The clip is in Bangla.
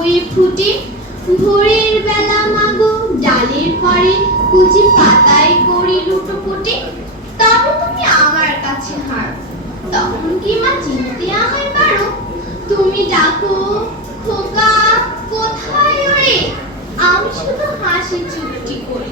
হয়ে ফুটে, ভোরের বেলা মাগো ডালের পরে কুচি পাতায় করি লুটোপুটি। তবে তুমি আমার কাছে হারো, তখন কি মা চিনতে আমায় পারো? তুমি ডাকো খোকা কোথায় ওরে, আমি শুধু হাসি চুপটি করে।